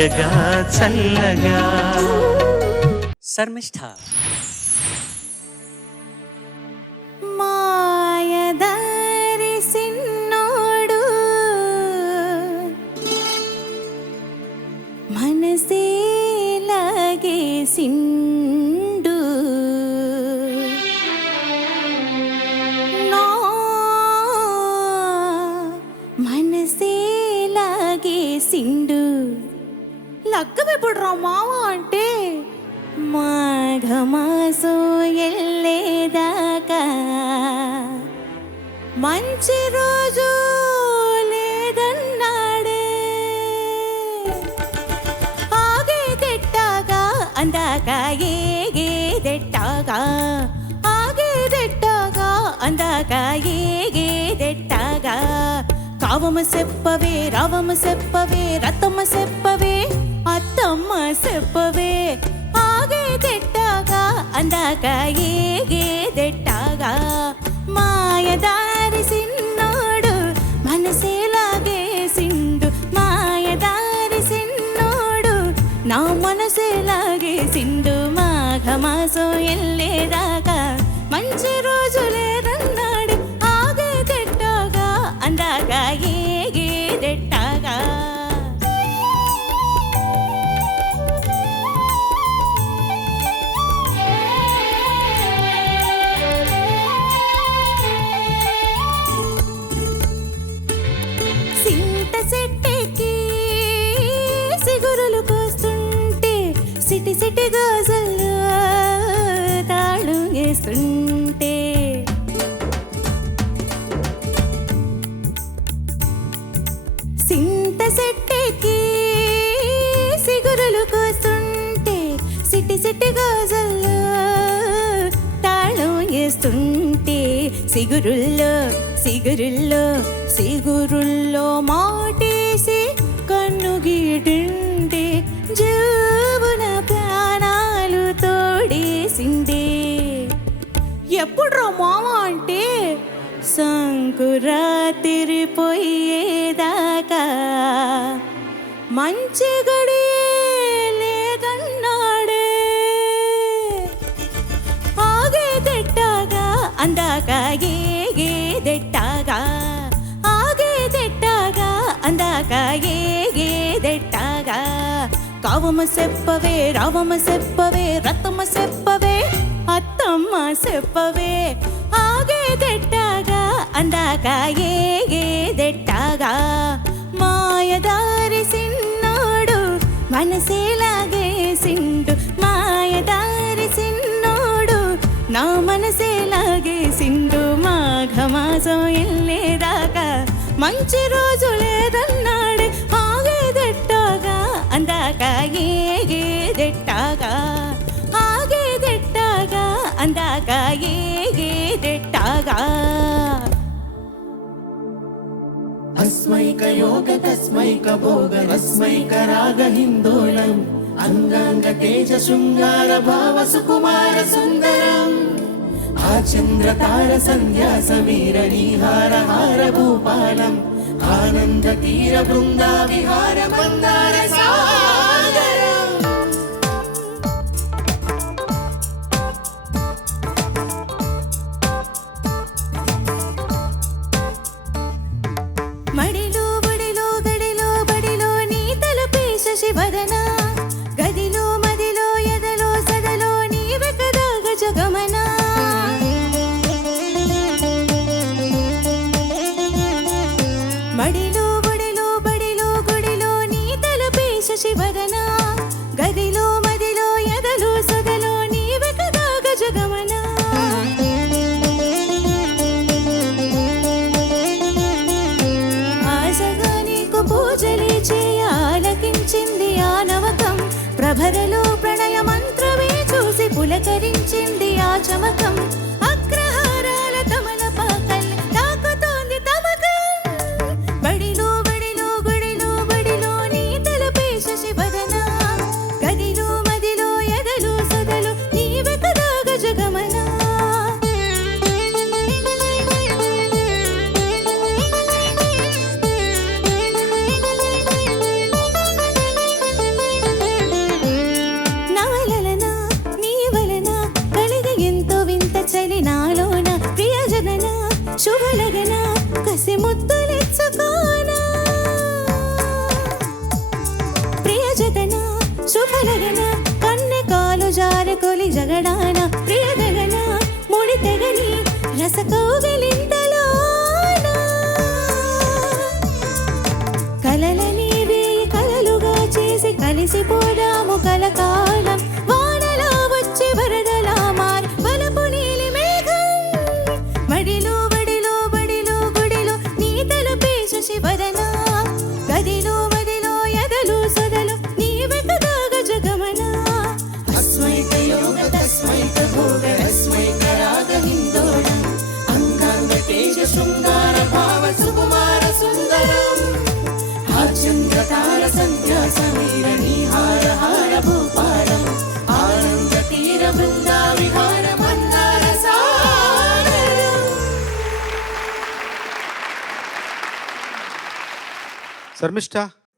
హాయగా చల్లగా. శర్మిష్ఠ. మాయదారి సిన్నోడు మనసే లాగేసిండు నా మనసే లాగేసిండు. లగ్గమెప్పుడు రా మావ అంటే మాఘమాసం ఎల్లేదాకా మంచి రోజు లేదన్నాడే. ఆగేదెట్టాగా అందాక ఏగేదెట్టాగా, ఆగేదెట్టాగా అందాక ఏగేదెట్టాగా. కావమ సెప్పవే రావమ సెప్పవే రతమ సెప్పవే అత్తమ్మ సెప్పవే. ఆగేదెట్టాగా అందాక ఏగేదెట్టాగా. మాయదారి సిన్నోడు మనసేలాగేసిండు, మాయదారి సిన్నోడు నా మనసేలాగేసిండు. మాఘమాసం ఎల్లేదాకా మంచి రోజు లేదన్నాడు. ఆగేదెట్టాగా అందాక ఏగేదెట్టాగా. సింత సెట్టెక్కి సిగురులు కోస్తుంటే సిటి సిటి గాజల్లో తాళు వేస్తుంటే సింత సెట్టెక్కి సిగురులు కోస్తుంటే సిటి సిటి గాజల్లో తాళం వేస్తుంటే సిగురుల్లో సిగురుల్లో సిగురుల్లో మాటేసి కన్ను గీటిండే జూబున ప్రాణాలు తోడేసిండే. ఎప్పుడు రా మామ అంటే సంకురాతిరి పోయేదాకా మంచి గడియే లేదన్నాడే. ఆగేదెట్టాగా అందాక ఏగేదెట్టాగా, ఆగేదెట్టాగా అందాక ఏగేదెట్టాగా. కావమ సెప్పవే రావమ సెప్పవే రతమ సెప్పవే అత్తమ్మ సెప్పవే. ఆగేదెట్టాగా అందాక ఏగేదెట్టాగా. మాయదారి సిన్నోడు మనసేలాగేసిండు, మాయదారి సిన్నోడు నా మనసేలాగేసిండు. మాఘమాసం ఎల్లేదాకా మంచి రోజు లేదన్నాడు. ఆగేదెట్టాగా అందాక ఏగేదెట్టాగా, ఆగేదెట్టాగా అందాక ఏగేదెట్టాగా. अस्मैक योग तस्मैक भोग रस्मैक राग हिंदोलम अंगांग तेज शृंगार भाव सुकुमार सुंदरम आचंद्र तार संध्या समीर निहार हार भूपालम आनंद तीर बृंदा विहार मंदार सागरम. మడిలో బడిలో గడిలో బడిలో నీ తలపే శశివదన, గదిలో మదిలో ఎదలో సదలో నీవే కదా గజగమన. మడిలో బడిలో బడిలో గుడిలో నీ తలపే శశివదన, గదిలో మదిలో ఎదలో సదలో నీవే కదా గజగమన. ఆశగా నీకు పూజలే చేయ ఆలకించింది ఆ నవకం. ప్రభరలో ప్రణయ మంత్రమే చూసి పులకరించింది ఆ చమకం. అగ్రహారాల తమలపాకల్ తాకుతోంది తమకం. బడిలో బడిలో గుడిలో బడిలో నీ తలపే శశివదన, గదిలో మదిలో ఎదలో సదలో నీవే కదా గజగమన. శుభలగన కసి ముద్దులిచ్చుకోనా ప్రియజతన శుభలగన కన్నె కాలు జారకొలి జగడాన ప్రియగగన ముడి తెగని రసకౌగలింతలోనా కలలని వేయి కలలుగా చేసి కలిసిపోదాము కలకాలం వానలా వచ్చి వరదలా మారి వలపు నీలి మేఘం మడిలో బడిలో బడిలో గుడిలో నీ తలుపే శశివదన గదిలో మదిలో ఎదలు సొదలు నీవే కదా గజగమన అస్మైక యోగ తస్మైక భోగ రస్మైక రాగ హిందోళం అంగాంగ తేజ శృంగార భావ సుకుమార సుందరం ఆచంద్రతార సంధ్యా సమీర నీహార హార భూపాలం ఆనంద తీర బృందా విహార మందార సాగరం. శర్మిష్ఠ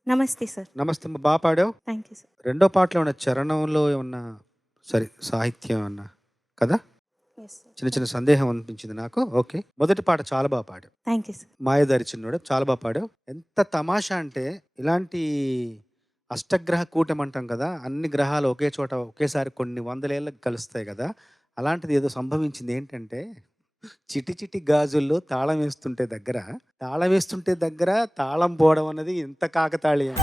నమస్తే సార్. నమస్తే అమ్మ, బాగా పాడావు. Thank you sir. రెండో పాటలో ఉన్న చరణంలో ఏమన్నా సరే సాహిత్యం ఏమన్నా కదా ఎస్ సార్. చిన్న చిన్న సందేహం అనిపించింది నాకు. ఓకే, మొదటి పాట చాలా బాగా పాడావు. Thank you sir. మాయదారి చిన్నోడు చాలా బాగా పాడావు. ఎంత తమాషా అంటే ఇలాంటి అష్టగ్రహ కూటమి అంటాం కదా, అన్ని గ్రహాలు ఒకే చోట ఒకేసారి కొన్ని వందలేళ్ళకి కలుస్తాయి కదా, అలాంటిది ఏదో సంభవించింది. ఏంటంటే చిటి చిటి గాజుల్లో తాళం వేస్తుంటే దగ్గర తాళం పోవడం అన్నది ఎంత కాకతాళీయం.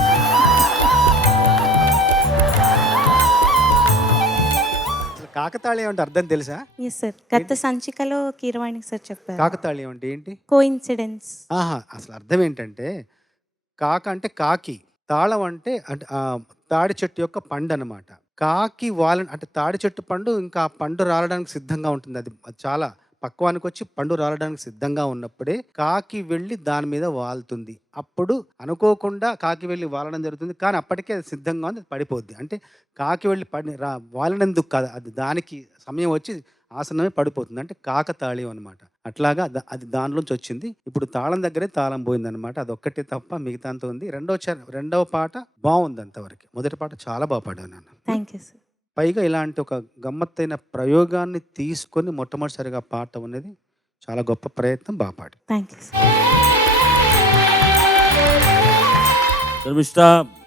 అసలు కాకతాళీయం అంటే అర్థం తెలుసా? Yes sir. గత సంచికలో కీరవాణి సార్ చెప్పారు. కాకతాళీయం అంటే ఏంటి? కోఇన్సిడెన్స్. అసలు అర్థం ఏంటంటే కాక అంటే కాకి, తాళం అంటే అంటే తాడి చెట్టు యొక్క పండు అనమాట. కాకి అంటే తాడి చెట్టు పండు ఇంకా ఆ పండు రాలడానికి సిద్ధంగా ఉంటుంది. అది చాలా పక్వానికి వచ్చి పండు రాలడానికి సిద్ధంగా ఉన్నప్పుడే కాకి వెళ్ళి దాని మీద వాలుతుంది. అప్పుడు అనుకోకుండా కాకి వెళ్ళి వాలడం జరుగుతుంది, కానీ అప్పటికే అది సిద్ధంగా ఉంది, అది పడిపోద్ది. అంటే కాకి వెళ్ళి వాలినందుకు కాదు, అది దానికి సమయం వచ్చి ఆసనమే పడిపోతుంది. అంటే కాకతాళీయం అనమాట. అట్లాగా అది దానిలోంచి వచ్చింది. ఇప్పుడు తాళం దగ్గరే తాళం పోయిందనమాట. అదొక్కటే తప్ప మిగతా అంతా ఉంది. రెండవ పాట బాగుంది అంతవరకు. మొదటి పాట చాలా బాగా పాడాను నేను. Thank you sir. పైగా ఇలాంటి ఒక గమ్మత్తైన ప్రయోగాన్ని తీసుకొని మొట్టమొదటిసారిగా పాడటం అనేది చాలా గొప్ప ప్రయత్నం. బాగా పాడు. Thank you sir. శర్మిష్ఠ,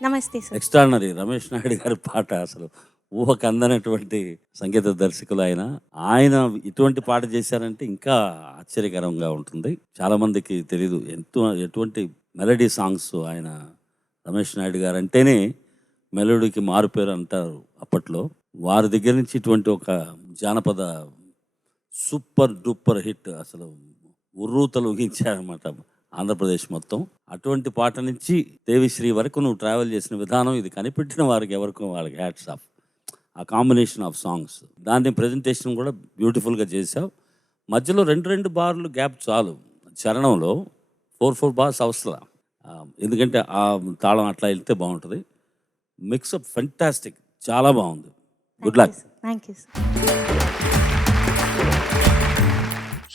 నమస్తే సార్. ఎక్స్ట్రాడినరీ. రమేష్ నాయుడు గారి పాట అసలు ఊహకు అందనటువంటి సంగీత దర్శకులు ఆయన ఇటువంటి పాట చేశారంటే ఇంకా ఆశ్చర్యకరంగా ఉంటుంది. చాలా మందికి తెలీదు ఎటువంటి మెలడీ సాంగ్స్ ఆయన. రమేష్ నాయుడు గారు అంటేనే మెలోడీకి మారుపేరు అంటారు అప్పట్లో. వారి దగ్గర నుంచి ఇటువంటి ఒక జానపద సూపర్ డూపర్ హిట్ అసలు ఉర్రూతలు ఊహించారనమాట ఆంధ్రప్రదేశ్ మొత్తం. అటువంటి పాట నుంచి దేవిశ్రీ వరకు నువ్వు ట్రావెల్ చేసిన విధానం, ఇది కనిపెట్టిన వారికి ఎవరికి వాళ్ళకి హ్యాట్స్ ఆఫ్. ఆ కాంబినేషన్ ఆఫ్ సాంగ్స్, దాని ప్రజెంటేషన్ కూడా బ్యూటిఫుల్గా చేసావు. మధ్యలో రెండు బార్లు గ్యాప్ చాలు. చరణంలో 4 బార్స్ అవసరం, ఎందుకంటే ఆ తాళం అట్లా వెళ్తే బాగుంటుంది. మిక్సప్ ఫెంటాస్టిక్, చాలా బాగుంది. Good luck. Thank you sir.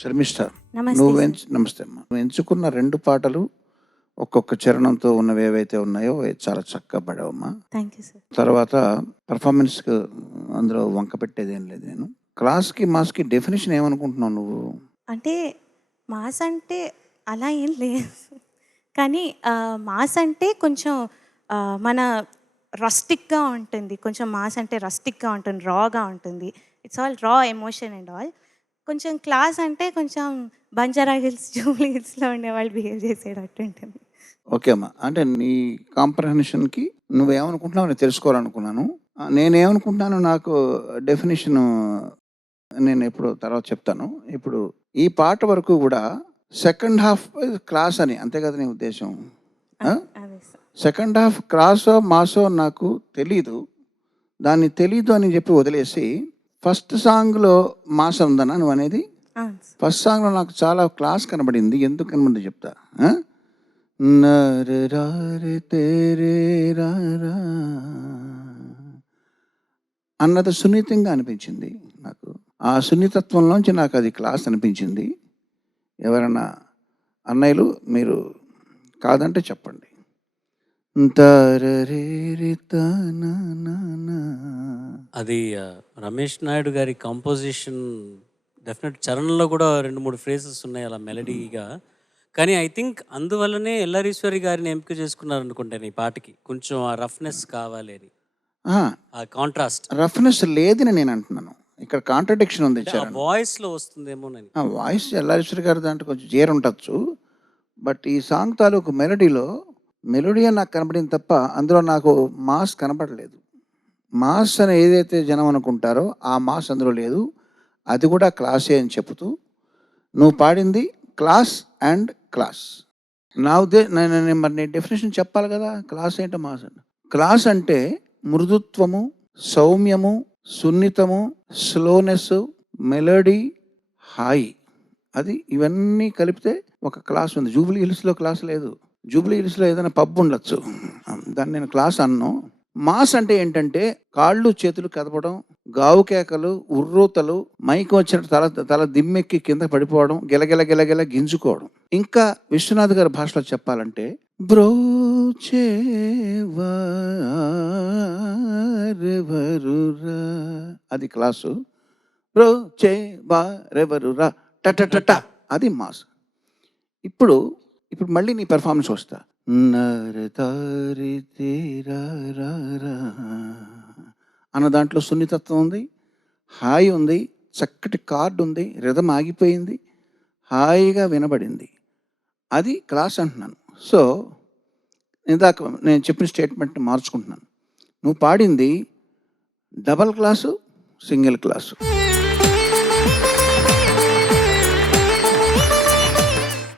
Sharmishtha, నమస్తే నువ్వు సార్. నమస్తే అమ్మా. నువ్వు ఎంచుకున్న 2 పాటలు ఒక్కొక్క చరణంతో ఉన్నవి ఏవైతే ఉన్నాయో అవి చాలా చక్కగా పడావమ్మా. Thank you sir. తర్వాత పర్ఫార్మెన్స్కి అందులో వంక పెట్టేది ఏం లేదు. నేను క్లాస్కి మాస్కి డెఫినేషన్ ఏమనుకుంటున్నావు నువ్వు? అంటే మాస్ అంటే అలా ఏం లేదు, కానీ మాస్ అంటే కొంచెం మన రస్టిక్గా ఉంటుంది. కొంచెం మాస్ అంటే రస్టిక్గా ఉంటుంది, రాగా ఉంటుంది. ఇట్స్ ఆల్ రా ఎమోషన్ అండ్ ఆల్. కొంచెం క్లాస్ అంటే కొంచెం బంజారా హిల్స్, జూబ్లీ హిల్స్లో ఉండేవాళ్ళు బిహేవ్ చేసేటట్టు ఉంటుంది. ఓకే అమ్మా, అంటే నీ కాంప్రహెన్షన్కి నువ్వేమనుకుంటున్నావు నేను తెలుసుకోవాలనుకున్నాను. నేనేమనుకుంటున్నాను నాకు డెఫినేషన్ నేను ఎప్పుడు తర్వాత చెప్తాను. ఇప్పుడు ఈ పాట వరకు కూడా సెకండ్ హాఫ్ క్లాస్ అని, అంతే కదా నీ ఉద్దేశం? అదే సార్. సెకండ్ హాఫ్ క్లాసో మాసో నాకు తెలీదు, దాన్ని తెలీదు అని చెప్పి వదిలేసి ఫస్ట్ సాంగ్లో మాస్ ఉందన్నా నువ్వు అనేది? ఫస్ట్ సాంగ్లో నాకు చాలా క్లాస్ కనబడింది. ఎందుకు కనబడింది చెప్తా. అన్నది సున్నితంగా అనిపించింది నాకు. ఆ సున్నితత్వంలోంచి నాకు అది క్లాస్ అనిపించింది. ఎవరైనా అన్నయ్యలు మీరు కాదంటే చెప్పండి. అది రమేష్ నాయుడు గారి కంపోజిషన్ డెఫినెట్ చరణంలో కూడా 2-3 ఫ్రేజెస్ ఉన్నాయి అలా మెలడీగా. కానీ ఐ థింక్ అందువల్లనే ఎల్లారీశ్వరి గారిని ఎంపిక చేసుకున్నారనుకుంటాను ఈ పాటకి. కొంచెం ఆ రఫ్‌నెస్ కావాలి అని. ఆ కాంట్రాస్ట్. రఫ్నెస్ లేదని నేను అంటున్నాను. ఇక్కడ కాంట్రడిక్షన్ ఉంది ఆ చరణ్. వాయిస్‌లో వస్తుందేమోనని. ఆ వాయిస్ ఎల్లారీశ్వరి గారి దాంట్లో కొంచెం జేర్ ఉండొచ్చు. బట్ ఈ సాంగ్ తాలూకు మెలోడీ అని నాకు కనపడింది తప్ప అందులో నాకు మాస్ కనపడలేదు. మాస్ అని ఏదైతే జనం అనుకుంటారో ఆ మాస్ అందులో లేదు. అది కూడా క్లాసే అని చెప్తూ నువ్వు పాడింది క్లాస్ అండ్ క్లాస్. మరి నేను డెఫినేషన్ చెప్పాలి కదా, క్లాస్ ఏంటో మాస్ అంటే. క్లాస్ అంటే మృదుత్వము, సౌమ్యము, సున్నితము, స్లోనెస్, మెలోడీ, హాయి. అది ఇవన్నీ కలిపితే ఒక క్లాస్ ఉంది. జూబ్లీ హిల్స్లో క్లాస్ లేదు. జూబ్లీ హిల్స్లో ఏదైనా పబ్ ఉండొచ్చు, దాన్ని నేను క్లాస్ అన్ను. మాస్ అంటే ఏంటంటే కాళ్ళు చేతులు కదపడం, గావు కేకలు, ఉర్రూతలు, మైకి వచ్చినట్టు తల దిమ్మెక్కి కింద పడిపోవడం, గిలగిల గింజుకోవడం. ఇంకా విశ్వనాథ్ గారి భాషలో చెప్పాలంటే బ్రోచేవారెవరురా అది క్లాసు. బ్రోచేవారెవరురా టట అది మాస్. ఇప్పుడు మళ్ళీ నీ పెర్ఫార్మెన్స్ వస్తా. అన్న దాంట్లో సున్నితత్వం ఉంది, హాయి ఉంది, చక్కటి కార్డు ఉంది, రిథం ఆగిపోయింది, హాయిగా వినబడింది. అది క్లాస్ అంటున్నాను. సో ఇందాక నేను చెప్పిన స్టేట్మెంట్ని మార్చుకుంటున్నాను. నువ్వు పాడింది డబల్ క్లాసు, సింగిల్ క్లాసు.